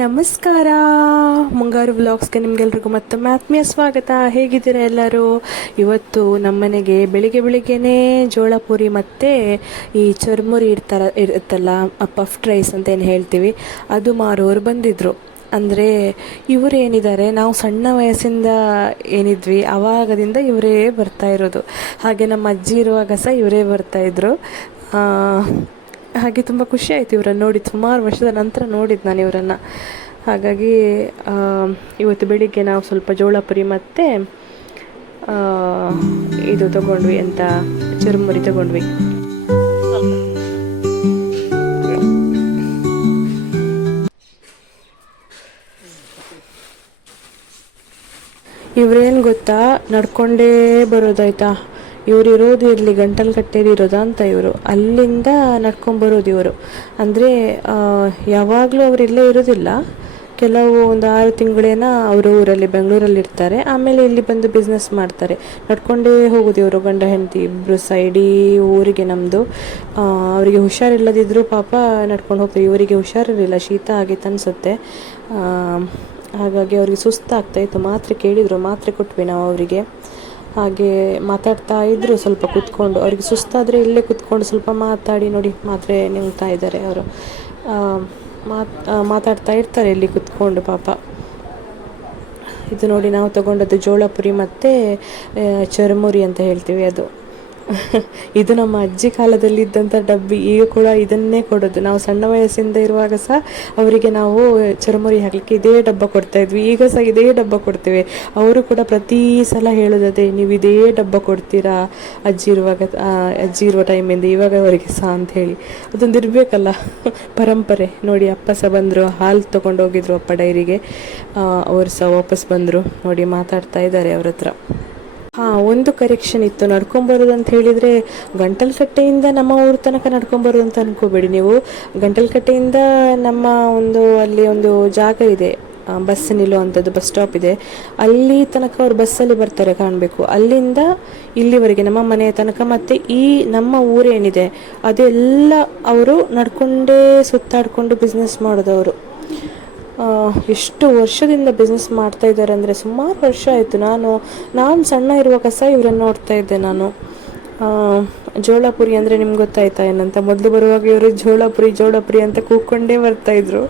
ನಮಸ್ಕಾರ, ಮುಂಗಾರು ವ್ಲಾಗ್ಸ್ಗೆ ನಿಮ್ಗೆಲ್ರಿಗೂ ಮತ್ತೊಮ್ಮೆ ಆತ್ಮೀಯ ಸ್ವಾಗತ. ಹೇಗಿದ್ದೀರಾ ಎಲ್ಲರೂ? ಇವತ್ತು ನಮ್ಮನೆಗೆ ಬೆಳಿಗ್ಗೆನೇ ಜೋಳ ಪೂರಿ ಮತ್ತು ಈ ಚುರುಮುರಿ ಇರುತ್ತಲ್ಲ, ಪಫ್ಡ್ ರೈಸ್ ಅಂತ ಏನು ಹೇಳ್ತೀವಿ, ಅದು ಮಾರೋರು ಬಂದಿದ್ದರು. ಅಂದರೆ ಇವರು ಏನಿದ್ದಾರೆ, ನಾವು ಸಣ್ಣ ವಯಸ್ಸಿಂದ ಏನಿದ್ವಿ ಆವಾಗದಿಂದ ಇವರೇ ಬರ್ತಾ ಇರೋದು. ಹಾಗೆ ನಮ್ಮ ಅಜ್ಜಿ ಇರುವಾಗ ಸಹ ಇವರೇ ಬರ್ತಾಯಿದ್ರು. ಹಾಗೆ ತುಂಬ ಖುಷಿ ಆಯಿತು ಇವರನ್ನು ನೋಡಿ. ಸುಮಾರು ವರ್ಷದ ನಂತರ ನೋಡಿದ್ದು ನಾನು ಇವರನ್ನು. ಹಾಗಾಗಿ ಇವತ್ತು ಬೆಳಿಗ್ಗೆ ನಾವು ಸ್ವಲ್ಪ ಜೋಳ ಪುರಿ ಮತ್ತು ಇದು ತಗೊಂಡ್ವಿ, ಅಂತ ಚುರುಮುರಿ ತಗೊಂಡ್ವಿ. ಇವರೇನು ಗೊತ್ತಾ, ನಡ್ಕೊಂಡೇ ಬರೋದಾಯ್ತಾ. ಇವರು ಇರೋದು ಇಲ್ಲಿ ಗಂಟಲಕಟ್ಟೆಯಲ್ಲಿ ಇರೋದಾ ಅಂತ, ಇವರು ಅಲ್ಲಿಂದ ನಡ್ಕೊಂಬರೋದು ಇವರು. ಅಂದರೆ ಯಾವಾಗಲೂ ಅವರು ಇಲ್ಲೇ ಇರೋದಿಲ್ಲ, ಕೆಲವು ಒಂದು 6 ತಿಂಗಳೇನ ಅವರು ಊರಲ್ಲಿ ಬೆಂಗಳೂರಲ್ಲಿ ಇರ್ತಾರೆ. ಆಮೇಲೆ ಇಲ್ಲಿ ಬಂದು ಬಿಸ್ನೆಸ್ ಮಾಡ್ತಾರೆ. ನಡ್ಕೊಂಡೇ ಹೋಗೋದು ಇವರು, ಗಂಡ ಹೆಂಡತಿ ಇಬ್ಬರು ಇಡೀ ಊರಿಗೆ. ನಮ್ಮದು ಅವರಿಗೆ ಹುಷಾರಿಲ್ಲದಿದ್ದರೂ ಪಾಪ ನಡ್ಕೊಂಡು ಹೋಗ್ತಾರೆ. ಇವರಿಗೆ ಹುಷಾರಿರಲಿಲ್ಲ, ಶೀತ ಆಗಿತ್ತು ಅನಿಸುತ್ತೆ. ಹಾಗಾಗಿ ಅವ್ರಿಗೆ ಸುಸ್ತಾಗ್ತಾಯಿತ್ತು. ಮಾತ್ರೆ ಕೇಳಿದರು, ಮಾತ್ರೆ ಕೊಟ್ವಿ ನಾವು ಅವರಿಗೆ. ಹಾಗೆ ಮಾತಾಡ್ತಾ ಇದ್ದರು ಸ್ವಲ್ಪ ಕೂತ್ಕೊಂಡು. ಅವ್ರಿಗೆ ಸುಸ್ತಾದರೆ ಇಲ್ಲೇ ಕೂತ್ಕೊಂಡು ಸ್ವಲ್ಪ ಮಾತಾಡಿ ನೋಡಿ, ಮಾತ್ರೆ ನುಂಗ್ತಾ ಇದ್ದಾರೆ ಅವರು. ಮಾತಾಡ್ತಾ ಇರ್ತಾರೆ ಇಲ್ಲಿ ಕೂತ್ಕೊಂಡು ಪಾಪ. ಇದು ನೋಡಿ, ನಾವು ತಗೊಂಡದ್ದು ಜೋಳ ಪುರಿ ಮತ್ತು ಚುರುಮುರಿ ಅಂತ ಹೇಳ್ತೀವಿ ಅದು. ಇದು ನಮ್ಮ ಅಜ್ಜಿ ಕಾಲದಲ್ಲಿ ಇದ್ದಂಥ ಡಬ್ಬಿ. ಈಗ ಕೂಡ ಇದನ್ನೇ ಕೊಡೋದು. ನಾವು ಸಣ್ಣ ವಯಸ್ಸಿಂದ ಇರುವಾಗ ಸಹ ಅವರಿಗೆ ನಾವು ಚುರುಮುರಿ ಹಾಕಲಿಕ್ಕೆ ಇದೇ ಡಬ್ಬ ಕೊಡ್ತಾಯಿದ್ವಿ. ಈಗ ಸಹ ಇದೇ ಡಬ್ಬ ಕೊಡ್ತೇವೆ. ಅವರು ಕೂಡ ಪ್ರತಿ ಸಲ ಹೇಳೋದದೇ, ನೀವು ಇದೇ ಡಬ್ಬ ಕೊಡ್ತೀರಾ ಅಜ್ಜಿ ಇರುವ ಟೈಮಿಂದ ಇವಾಗ ಅವರಿಗೆ ಸಹ ಅಂತ ಹೇಳಿ. ಅದೊಂದು ಇರಬೇಕಲ್ಲ ಪರಂಪರೆ. ನೋಡಿ, ಅಪ್ಪ ಸಹ ಬಂದರು, ಹಾಲು ತೊಗೊಂಡು ಹೋಗಿದ್ರು ಅಪ್ಪ ಡೈರಿಗೆ. ಅವರು ಸಹ ವಾಪಸ್ ಬಂದರು. ನೋಡಿ, ಮಾತಾಡ್ತಾ ಇದ್ದಾರೆ ಅವ್ರ ಹತ್ರ. ಒಂದು ಕರೆಕ್ಷನ್ ಇತ್ತು. ನಡ್ಕೊಂಬರೋದು ಅಂತ ಹೇಳಿದರೆ ಗಂಟಲಕಟ್ಟೆಯಿಂದ ನಮ್ಮ ಊರ ತನಕ ನಡ್ಕೊಂಬರೋದು ಅಂತ ಅನ್ಕೋಬೇಡಿ ನೀವು. ಗಂಟಲಕಟ್ಟೆಯಿಂದ ನಮ್ಮ ಅಲ್ಲಿ ಒಂದು ಜಾಗ ಇದೆ, ಬಸ್ ನಿಲ್ಲುವಂಥದ್ದು, ಬಸ್ ಸ್ಟಾಪ್ ಇದೆ. ಅಲ್ಲಿ ತನಕ ಅವ್ರು ಬಸ್ಸಲ್ಲಿ ಬರ್ತಾರೆ ಕಾಣಬೇಕು. ಅಲ್ಲಿಂದ ಇಲ್ಲಿವರೆಗೆ ನಮ್ಮ ಮನೆಯ ತನಕ, ಮತ್ತು ಈ ನಮ್ಮ ಊರೇನಿದೆ ಅದೆಲ್ಲ ಅವರು ನಡ್ಕೊಂಡೇ ಸುತ್ತಾಡಿಕೊಂಡು ಬಿಸ್ನೆಸ್ ಮಾಡೋದವರು. ಎಷ್ಟು ವರ್ಷದಿಂದ ಬಿಸ್ನೆಸ್ ಮಾಡ್ತಾ ಇದ್ದಾರೆ ಅಂದರೆ ಸುಮಾರು ವರ್ಷ ಆಯಿತು. ನಾನು ಸಣ್ಣ ಇರುವಾಗ ಸಹ ಇವರನ್ನು ನೋಡ್ತಾ ಇದ್ದೆ ನಾನು. ಜೋಳ ಪುರಿ ಅಂದರೆ ನಿಮ್ಗೆ ಗೊತ್ತಾಯ್ತಾ ಏನಂತ? ಮೊದಲು ಬರುವಾಗ ಇವರು ಜೋಳ ಪುರಿ ಅಂತ ಕೂಗ್ಕೊಂಡೇ ಬರ್ತಾಯಿದ್ರು.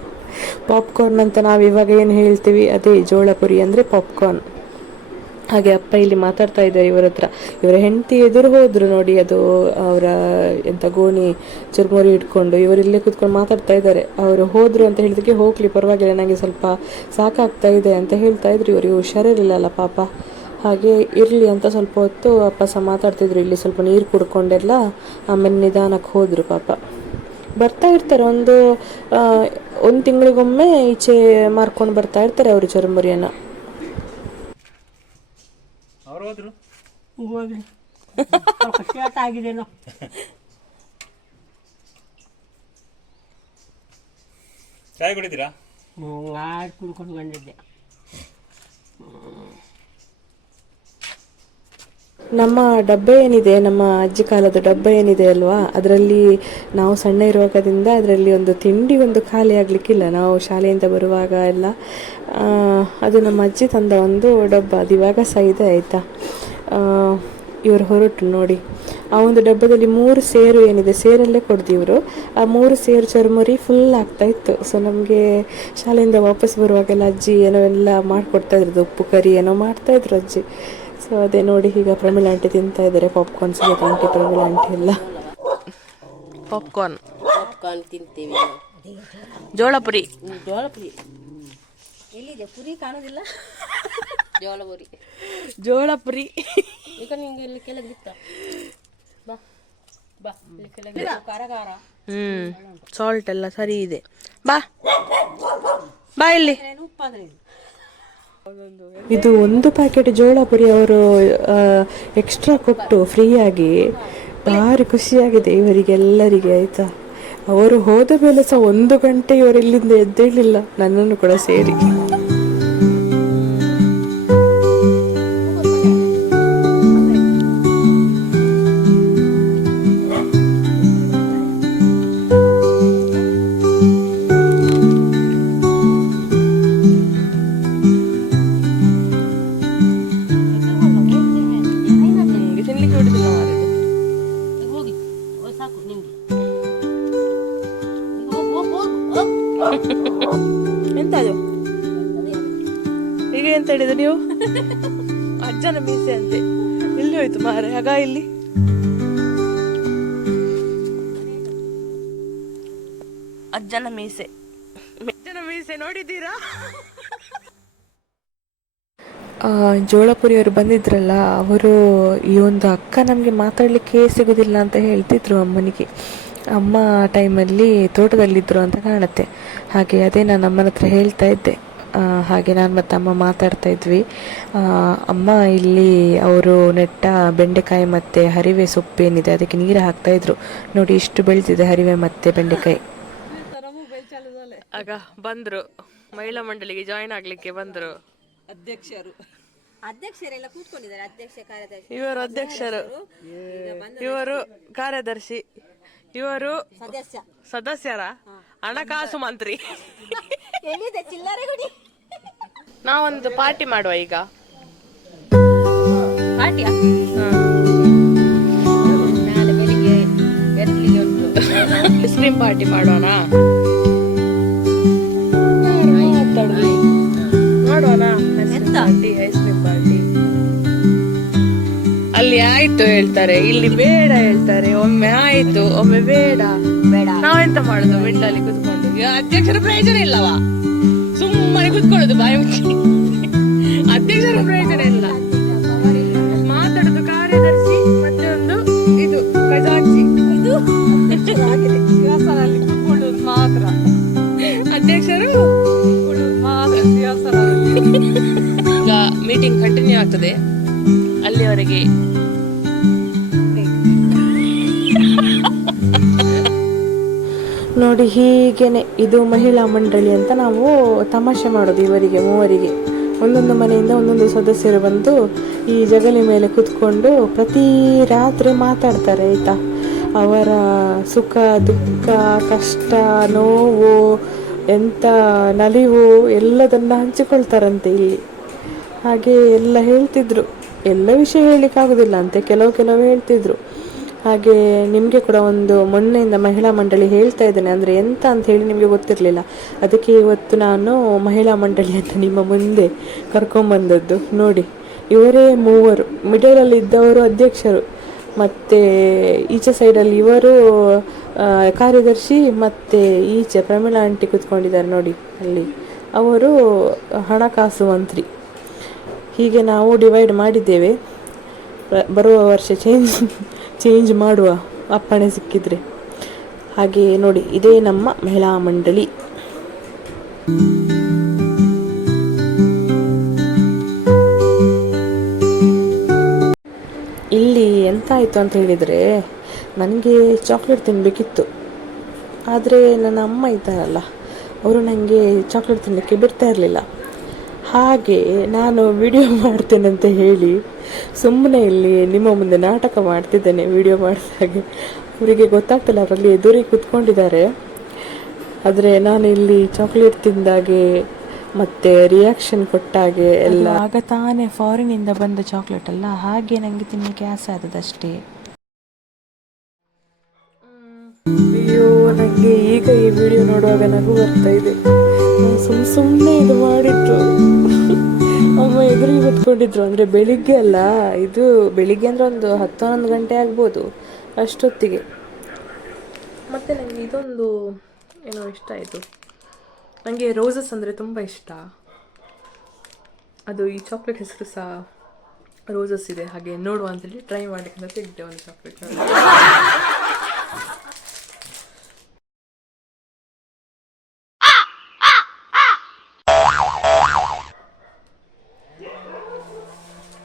ಪಾಪ್ಕಾರ್ನ್ ಅಂತ ನಾವು ಇವಾಗ ಏನು ಹೇಳ್ತೀವಿ, ಅದೇ ಜೋಳ ಪುರಿ ಅಂದರೆ ಪಾಪ್ಕಾರ್ನ್. ಹಾಗೆ ಅಪ್ಪ ಇಲ್ಲಿ ಮಾತಾಡ್ತಾ ಇದ್ದಾರೆ ಇವರ ಹತ್ರ. ಇವರ ಹೆಂಡತಿ ಎದುರು ಹೋದರು ನೋಡಿ, ಅದು ಅವರ ಗೋಣಿ ಚುರುಮುರಿ ಇಟ್ಕೊಂಡು ಇವರಿಲ್ಲೇ ಕೂತ್ಕೊಂಡು ಮಾತಾಡ್ತಾ ಇದ್ದಾರೆ. ಅವರು ಹೋದರು ಅಂತ ಹೇಳಿದಕ್ಕೆ, ಹೋಗಲಿ ಪರವಾಗಿಲ್ಲ, ನನಗೆ ಸ್ವಲ್ಪ ಸಾಕಾಗ್ತಾ ಇದೆ ಅಂತ ಹೇಳ್ತಾ ಇದ್ರು. ಇವರಿಗೆ ಹುಷಾರಿರಲಿಲ್ಲಲ್ಲ ಪಾಪ. ಹಾಗೆ ಇರಲಿ ಅಂತ ಸ್ವಲ್ಪ ಹೊತ್ತು ಅಪ್ಪ ಸಹ ಮಾತಾಡ್ತಿದ್ರು. ಇಲ್ಲಿ ಸ್ವಲ್ಪ ನೀರು ಕುಡ್ಕೊಂಡೆಲ್ಲ ಆಮೇಲೆ ನಿಧಾನಕ್ಕೆ ಹೋದರು ಪಾಪ. ಬರ್ತಾ ಇರ್ತಾರೆ, ಒಂದು ತಿಂಗಳಿಗೊಮ್ಮೆ ಈಚೆ ಮಾರ್ಕೊಂಡು ಬರ್ತಾ ಇರ್ತಾರೆ ಅವರು ಚುರುಮುರಿಯನ್ನು. ಆಗಿದೆನೋ. ಚಾಯ್ ಕುಡಿತೀರಾ? ಕುಡ್ಕೊಂಡು ಬಂದಿದ್ದೆ. ನಮ್ಮ ಡಬ್ಬ ಏನಿದೆ, ನಮ್ಮ ಅಜ್ಜಿ ಕಾಲದ ಡಬ್ಬ ಏನಿದೆ ಅಲ್ವಾ, ಅದರಲ್ಲಿ ನಾವು ಸಣ್ಣ ಇರುವಾಗದಿಂದ ಅದರಲ್ಲಿ ಒಂದು ಖಾಲಿ ಆಗಲಿಕ್ಕಿಲ್ಲ. ನಾವು ಶಾಲೆಯಿಂದ ಬರುವಾಗ ಎಲ್ಲ ಅದು ನಮ್ಮ ಅಜ್ಜಿ ತಂದ ಒಂದು ಡಬ್ಬ. ಅದು ಇವಾಗ ಸಹ ಇದೆ ಆಯಿತಾ. ಇವರು ಹೊರಟು ನೋಡಿ, ಆ ಒಂದು ಡಬ್ಬದಲ್ಲಿ 3 ಸೇರು ಏನಿದೆ, ಸೇರಲ್ಲೇ ಕೊಡ್ದು ಇವರು. ಆ 3 ಸೇರು ಚುರುಮುರಿ ಫುಲ್ ಆಗ್ತಾಯಿತ್ತು. ಸೊ ನಮಗೆ ಶಾಲೆಯಿಂದ ವಾಪಸ್ ಬರುವಾಗೆಲ್ಲ ಅಜ್ಜಿ ಏನೋ ಎಲ್ಲ ಮಾಡಿಕೊಡ್ತಾ ಇದ್ರದ್ದು, ಉಪ್ಪು ಕರಿ ಏನೋ ಮಾಡ್ತಾಯಿದ್ರು ಅಜ್ಜಿ. ಸೊ ಅದೇ ನೋಡಿ, ಈಗ ಪ್ರಮೀಳ ಆಂಟಿ ತಿಂತಾ ಇದ್ದಾರೆ ಪಾಪ್ಕಾರ್ನ್. ಸಿಗುತ್ತೆ ಆಂಟಿ, ಪ್ರಮೀಳ ಆಂಟಿ ಎಲ್ಲ ಪಾಪ್ಕಾರ್ನ್ ತಿಂತೀವಿ. ಜೋಳ ಪುರಿ ಎಲ್ಲಿದೆ ಪುರಿ? ಕಾಣೋದಿಲ್ಲ. ಜೋಳ ಪುರಿ ಈಗ ನಿಂಗೆ ಇಲ್ಲಿ ಕೆಳಗೆ ಬಿತ್ತ. ಬಾ ಬಾ, ಇಲ್ಲಿ ಕೆಳಗೆ ಖಾರ. ಸಾಲ್ಟ್ ಎಲ್ಲ ಸರಿ ಇದೆ. ಬಾ ಇಲ್ಲಿ. ಉಪ್ಪಾದ್ರೆ ಇದು 1 ಪ್ಯಾಕೆಟ್ ಜೋಳ ಪುರಿ ಅವರು ಎಕ್ಸ್ಟ್ರಾ ಕೊಟ್ಟು ಫ್ರೀಯಾಗಿ ಭಾರಿ ಖುಷಿಯಾಗಿದೆ ಇವರಿಗೆಲ್ಲರಿಗೆ ಆಯ್ತಾ. ಅವರು ಹೋದ ಮೇಲೆ ಸಹ 1 ಗಂಟೆ ಇವರು ಇಲ್ಲಿಂದ ಎದ್ದೇಳಿಲ್ಲ, ನನ್ನನ್ನು ಕೂಡ ಸೇರಿ. ಹೋಗಿ ಸಾಕು ನಿಮ್ಗೆ. ಹೋಗು ಹೋಗು. ಎಂತ ಅದು ಈಗ ಎಂತ ಹೇಳಿದ್ರು ನೀವು? ಅಜ್ಜನ ಮೀಸೆ ಅಂತೆ. ಇಲ್ಲಿ ಹೋಯ್ತು ಮಾರೆ ಆಗ ಇಲ್ಲಿ. ಅಜ್ಜನ ಮೀಸೆ ನೋಡಿದ್ದೀರಾ? ಜೋಳಪುರಿಯವರು ಬಂದಿದ್ರಲ್ಲ, ಅವರು ಈ ಒಂದು ಅಕ್ಕ ನಮಗೆ ಮಾತಾಡಲಿಕ್ಕೆ ಸಿಗೋದಿಲ್ಲ ಅಂತ ಹೇಳ್ತಿದ್ರು ಅಮ್ಮನಿಗೆ. ಅಮ್ಮ ಟೈಮಲ್ಲಿ ತೋಟದಲ್ಲಿದ್ದರು ಅಂತ ಕಾಣುತ್ತೆ. ಹಾಗೆ ಅದೇ ನಾನು ಅಮ್ಮನ ಹತ್ರ ಹೇಳ್ತಾ ಇದ್ದೆ. ಹಾಗೆ ನಾನು ಮತ್ತು ಅಮ್ಮ ಮಾತಾಡ್ತಾ ಇದ್ವಿ. ಅಮ್ಮ ಇಲ್ಲಿ ಅವರು ನೆಟ್ಟ ಬೆಂಡೆಕಾಯಿ ಮತ್ತು ಹರಿವೆ ಸೊಪ್ಪೇನಿದೆ ಅದಕ್ಕೆ ನೀರು ಹಾಕ್ತಾಯಿದ್ರು. ನೋಡಿ ಇಷ್ಟು ಬೆಳೆದಿದೆ ಹರಿವೆ ಮತ್ತು ಬೆಂಡೆಕಾಯಿ. ಆಗ ಬಂದರು, ಮಹಿಳಾ ಮಂಡಳಿಗೆ ಜಾಯಿನ್ ಆಗಲಿಕ್ಕೆ ಬಂದರು ಅಧ್ಯಕ್ಷರೆಲ್ಲ ಕೂತ್ಕೊಂಡಿದ್ದಾರೆ. ಅಧ್ಯಕ್ಷ ಕಾರ್ಯದರ್ಶಿ, ಇವರು ಅಧ್ಯಕ್ಷರು, ಇವರು ಕಾರ್ಯದರ್ಶಿ, ಇವರು ಸದಸ್ಯರ ಹಣಕಾಸು ಮಂತ್ರಿ. ಎಲ್ಲಿದೆ ಚಿಲ್ಲರೆ ಗುಡಿ? ನಾವೊಂದು ಪಾರ್ಟಿ ಮಾಡುವ ಈಗ. ಪಾರ್ಟಿಯಾ? ನಾಳೆ ಬೆಳಿಗ್ಗೆ ಎತ್ತಲಿಗೆ ಉಂಟು. ಐಸ್ ಕ್ರೀಮ್ ಪಾರ್ಟಿ ಮಾಡೋಣ. ಮಾಡೋಣ ಐಸ್ ಕ್ರೀಮ್ ಪಾರ್ಟಿ. ಅಲ್ಲಿ ಆಯ್ತು ಹೇಳ್ತಾರೆ, ಇಲ್ಲಿ ಬೇಡ ಹೇಳ್ತಾರೆ. ಒಮ್ಮೆ ಆಯ್ತು, ಒಮ್ಮೆ ಬೇಡ. ನಾವೆಂತ ಮಾಡುದು? ಮಿಡ್ಲಲ್ಲಿ ಕುತ್ಕೊಂಡು ಅಧ್ಯಕ್ಷರ ಪ್ರಯೋಜನ ಇಲ್ಲವಾ? ಸುಮ್ಮನೆ ಕುತ್ಕೊಳ್ಳೋದು ಬಾಯಿ ಮುಚ್ಚಿ. ಅಧ್ಯಕ್ಷರ ಪ್ರಯೋಜನ ಇಲ್ಲ. ಮಾತಾಡುದು ಕಾರ್ಯದರ್ಶಿ ಮತ್ತೆ ಒಂದು ಇದು ಖಜಾಂಚಿ. ಇದು ಸಿಂಹಾಸನಲ್ಲಿ ಕುತ್ಕೊಳ್ಳೋದು ಮಾತ್ರ. ಅಧ್ಯಕ್ಷರು ಈಗ ಮೀಟಿಂಗ್ ಕಂಟಿನ್ಯೂ ಆಗ್ತದೆ ಅಲ್ಲಿವರೆಗೆ. ನೋಡಿ ಹೀಗೇನೆ ಇದು ಮಹಿಳಾ ಮಂಡಳಿ ಅಂತ ನಾವು ತಮಾಷೆ ಮಾಡೋದು. ಇವರಿಗೆ ಮೂವರಿಗೆ ಒಂದೊಂದು ಮನೆಯಿಂದ ಒಂದೊಂದು ಸದಸ್ಯರು ಬಂದು ಈ ಜಗಲಿ ಮೇಲೆ ಕುತ್ಕೊಂಡು ಪ್ರತಿ ರಾತ್ರಿ ಮಾತಾಡ್ತಾರೆ ಆಯ್ತಾ. ಅವರ ಸುಖ ದುಃಖ ಕಷ್ಟ ನೋವು ಎಂಥ ನಲಿವು ಎಲ್ಲದನ್ನು ಹಂಚಿಕೊಳ್ತಾರಂತೆ ಇಲ್ಲಿ. ಹಾಗೆ ಎಲ್ಲ ಹೇಳ್ತಿದ್ರು. ಎಲ್ಲ ವಿಷಯ ಹೇಳಲಿಕ್ಕಾಗೋದಿಲ್ಲ ಅಂತೆ, ಕೆಲವು ಹೇಳ್ತಿದ್ರು. ಹಾಗೆ ನಿಮಗೆ ಕೂಡ ಒಂದು ಮೊನ್ನೆಯಿಂದ ಮಹಿಳಾ ಮಂಡಳಿ ಹೇಳ್ತಾ ಇದ್ದೇನೆ, ಅಂದರೆ ಎಂತ ಅಂತ ಹೇಳಿ ನಿಮಗೆ ಗೊತ್ತಿರಲಿಲ್ಲ. ಅದಕ್ಕೆ ಇವತ್ತು ನಾನು ಮಹಿಳಾ ಮಂಡಳಿಯನ್ನು ನಿಮ್ಮ ಮುಂದೆ ಕರ್ಕೊಂಬಂದದ್ದು. ನೋಡಿ ಇವರೇ ಮೂವರು, ಮಿಡಲಲ್ಲಿ ಇದ್ದವರು ಅಧ್ಯಕ್ಷರು, ಮತ್ತು ಈಚೆ ಸೈಡಲ್ಲಿ ಇವರು ಕಾರ್ಯದರ್ಶಿ, ಮತ್ತು ಈಚೆ ಪ್ರಮೀಳಾ ಆಂಟಿ ಕೂತ್ಕೊಂಡಿದ್ದಾರೆ ನೋಡಿ ಅಲ್ಲಿ, ಅವರು ಹಣಕಾಸು ಮಂತ್ರಿ. ಹೀಗೆ ನಾವು ಡಿವೈಡ್ ಮಾಡಿದ್ದೇವೆ. ಬರುವ ವರ್ಷ ಚೇಂಜ್ ಮಾಡುವ ಅಪ್ಪಣೆ ಸಿಕ್ಕಿದ್ರೆ. ಹಾಗೆ ನೋಡಿ ಇದೇ ನಮ್ಮ ಮಹಿಳಾ ಮಂಡಳಿ. ಇಲ್ಲಿ ಎಂತಾಯಿತು ಅಂತ ಹೇಳಿದರೆ, ನನಗೆ ಚಾಕ್ಲೇಟ್ ತಿನ್ನಬೇಕಿತ್ತು. ಆದರೆ ನನ್ನ ಅಮ್ಮ ಇದ್ದಾರಲ್ಲ, ಅವರು ನನಗೆ ಚಾಕ್ಲೇಟ್ ತಿನ್ನಲಿಕ್ಕೆ ಬಿಡ್ತಾ ಇರಲಿಲ್ಲ. ಹಾಗೆ ನಾನು ವಿಡಿಯೋ ಮಾಡ್ತೇನೆ ಅಂತ ಹೇಳಿ ಸುಮ್ಮನೆ ಇಲ್ಲಿ ನಿಮ್ಮ ಮುಂದೆ ನಾಟಕ ಮಾಡ್ತಿದ್ದೇನೆ. ವಿಡಿಯೋ ಮಾಡಿದಾಗೆ ಅವರಿಗೆ ಗೊತ್ತಾಗ್ತಿಲ್ಲ, ಅವರಲ್ಲಿ ಎದುರಿಗೆ ಕೂತ್ಕೊಂಡಿದ್ದಾರೆ. ಆದರೆ ನಾನು ಇಲ್ಲಿ ಚಾಕ್ಲೇಟ್ ತಿಂದಾಗೆ ಮತ್ತು ರಿಯಾಕ್ಷನ್ ಕೊಟ್ಟಾಗೆ ಎಲ್ಲ ಆಗ ತಾನೇ ಫಾರಿನಿಂದ ಬಂದ ಚಾಕ್ಲೇಟ್ ಅಲ್ಲ, ಹಾಗೆ ನನಗೆ ತಿನ್ನಲಿಕ್ಕೆ ಆಸೆ ಆದದಷ್ಟೇ. ಅಯ್ಯೋ, ನನಗೆ ಈಗ ಈ ವಿಡಿಯೋ ನೋಡುವಾಗ ನಗು ಬರ್ತಾ ಇದೆ. ನಾನು ಸುಮ್ಮನೆ ಇದು ಮಾಡಿದ್ರು. ಅಮ್ಮ ಎದುರಿಗೆ ಕೂತ್ಕೊಂಡಿದ್ರು. ಅಂದರೆ ಬೆಳಿಗ್ಗೆ ಅಲ್ಲ, ಇದು ಬೆಳಿಗ್ಗೆ ಅಂದರೆ ಒಂದು 10-11 ಗಂಟೆ ಆಗ್ಬೋದು ಅಷ್ಟೊತ್ತಿಗೆ. ಮತ್ತು ನನಗೆ ಇದೊಂದು ಏನೋ ಇಷ್ಟ ಆಯಿತು. ನನಗೆ ರೋಸಸ್ ಅಂದರೆ ತುಂಬ ಇಷ್ಟ. ಅದು ಈ ಚಾಕ್ಲೇಟ್ ಹೆಸರು ಸಹ ರೋಸಸ್ ಇದೆ. ಹಾಗೆ ನೋಡುವ ಅಂತೇಳಿ ಟ್ರೈ ಮಾಡಲಿಕ್ಕೆ ತೆಗೆದೆ ಒಂದು ಚಾಕ್ಲೇಟ್.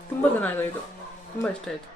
ತುಂಬ ಚೆನ್ನಾಗಿದೆ, ಇದು ತುಂಬ ಇಷ್ಟ ಆಯಿತು.